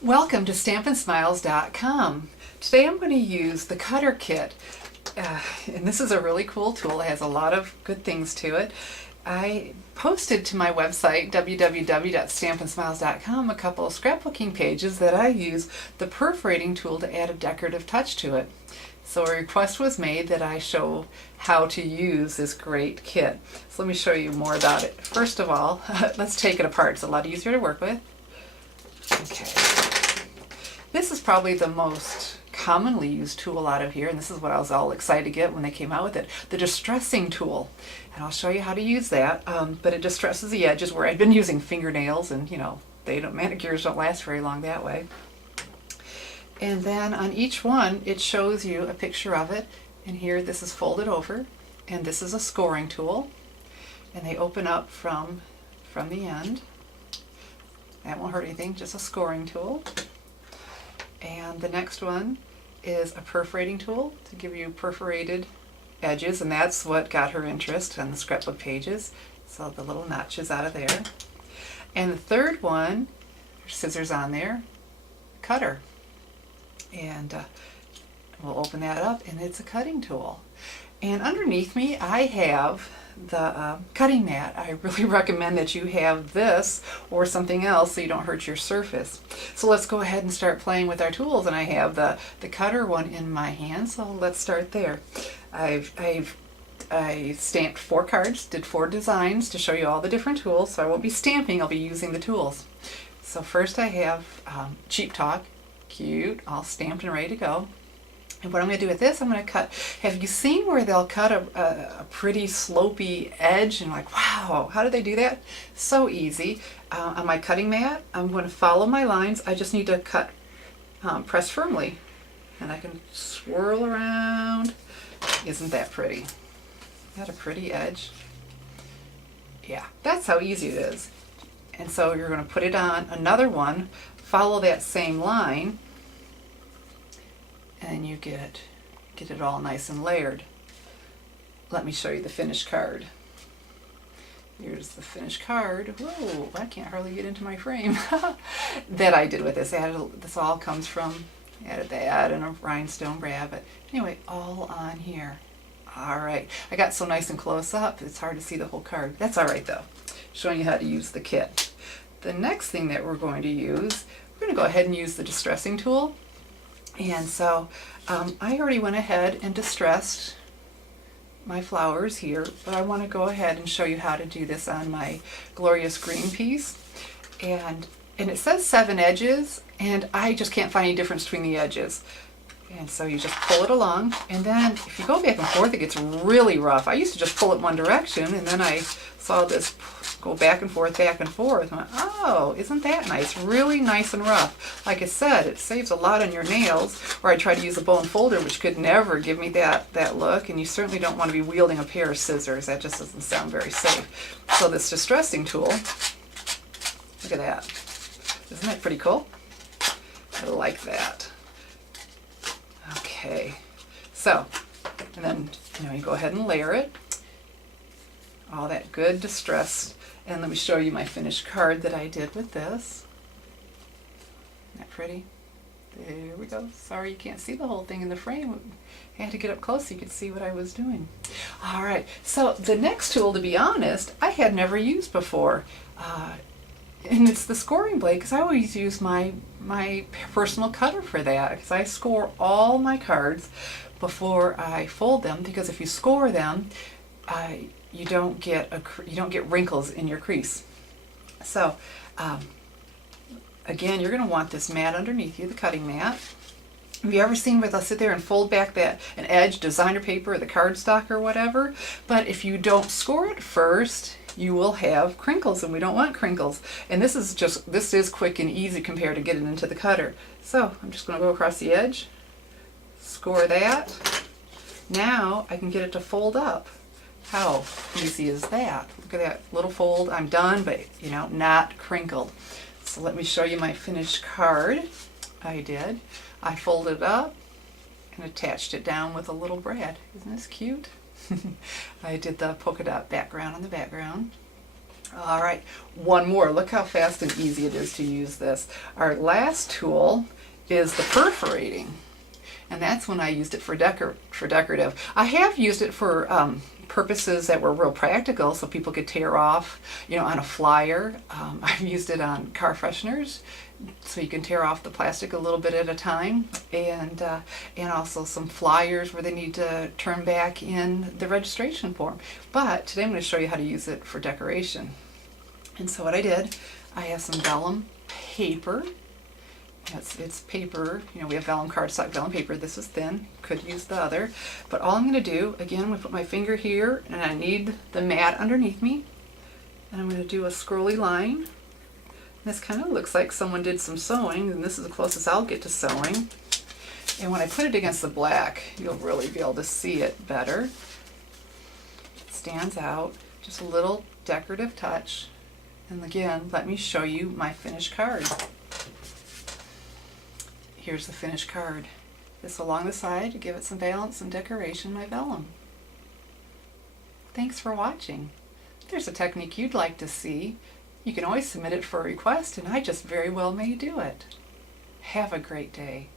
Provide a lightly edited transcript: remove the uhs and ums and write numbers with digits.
Welcome to StampinSmiles.com. Today I'm going to use the Cutter Kit, and this is a really cool tool. It has a lot of good things to it. I posted to my website, www.StampinSmiles.com, a couple of scrapbooking pages that I use the perforating tool to add a decorative touch to it. So a request was made that I show how to use this great kit. So let me show you more about it. First of all, let's take it apart. It's a lot easier to work with. Okay. This is probably the most commonly used tool out of here, and this is what I was all excited to get when they came out with it, the distressing tool. And I'll show you how to use that, but it distresses the edges where I've been using fingernails, and manicures don't last very long that way. And then on each one, it shows you a picture of it, and here this is folded over, and this is a scoring tool, and they open up from the end. That won't hurt anything, just a scoring tool. And the next one is a perforating tool to give you perforated edges, and that's what got her interest on the scrapbook pages. So the little notches out of there. And the third one, there's scissors on there, cutter. And we'll open that up, and it's a cutting tool. And underneath me I have the cutting mat. I really recommend that you have this or something else so you don't hurt your surface. So let's go ahead and start playing with our tools, and I have the cutter one in my hand, so let's start there. I stamped 4 cards, did 4 designs to show you all the different tools, so I won't be stamping, I'll be using the tools. So first I have Cheap Talk, cute, all stamped and ready to go. And what I'm going to do with this, I'm going to cut. Have you seen where they'll cut a pretty slopey edge and like, wow, how did they do that? So easy. On my cutting mat, I'm going to follow my lines. I just need to cut, press firmly. And I can swirl around. Isn't that pretty? Isn't that a pretty edge? Yeah, that's how easy it is. And so you're going to put it on another one, follow that same line, and you get it all nice and layered. Let me show you the finished card. Here's the finished card. Whoa, I can't hardly get into my frame. That I did with this. This all comes from, added that and a rhinestone brad, but anyway, all on here. All right, I got so nice and close up, it's hard to see the whole card. That's all right though, showing you how to use the kit. The next thing that we're going to use, we're going to go ahead and use the distressing tool. And so I already went ahead and distressed my flowers here, but I want to go ahead and show you how to do this on my glorious green piece. And it says 7 edges, and I just can't find any difference between the edges. And so you just pull it along, and then if you go back and forth, it gets really rough. I used to just pull it one direction, and then I saw this go back and forth, and went, oh, isn't that nice? Really nice and rough. Like I said, it saves a lot on your nails, or I try to use a bone folder, which could never give me that look, and you certainly don't want to be wielding a pair of scissors. That just doesn't sound very safe. So this distressing tool, look at that. Isn't that pretty cool? I like that. Okay, so, and then, you go ahead and layer it. All that good distress. And let me show you my finished card that I did with this. Isn't that pretty? There we go. Sorry you can't see the whole thing in the frame. I had to get up close so you could see what I was doing. All right, so the next tool, to be honest, I had never used before. And it's the scoring blade, because I always use my personal cutter for that, because I score all my cards before I fold them, because if you score them, you don't get wrinkles in your crease. So again, you're going to want this mat underneath you, the cutting mat. Have you ever seen where they'll sit there and fold back an edge, designer paper, or the cardstock or whatever? But if you don't score it first, you will have crinkles, and we don't want crinkles. And this is quick and easy compared to getting into the cutter. So I'm just going to go across the edge, score that. Now I can get it to fold up. How easy is that? Look at that little fold. I'm done, but not crinkled. So let me show you my finished card. I folded it up and attached it down with a little brad. Isn't this cute? I did the polka dot background on the background. All right, one more. Look how fast and easy it is to use this. Our last tool is the perforating, and that's when I used it for decorative. I have used it for purposes that were real practical, so people could tear off, on a flyer. I've used it on car fresheners, so you can tear off the plastic a little bit at a time, and also some flyers where they need to turn back in the registration form. But today I'm going to show you how to use it for decoration. And so what I did, I have some vellum paper. It's paper, we have vellum cardstock vellum paper. This is thin, could use the other. But all I'm going to do, again, I'm going to put my finger here, and I need the mat underneath me. And I'm going to do a scrolly line. This kind of looks like someone did some sewing, and this is the closest I'll get to sewing. And when I put it against the black, you'll really be able to see it better. It stands out, just a little decorative touch. And again, let me show you my finished card. Here's the finished card. This along the side to give it some balance and decoration, my vellum. Thanks for watching. If there's a technique you'd like to see, you can always submit it for a request, and I just very well may do it. Have a great day.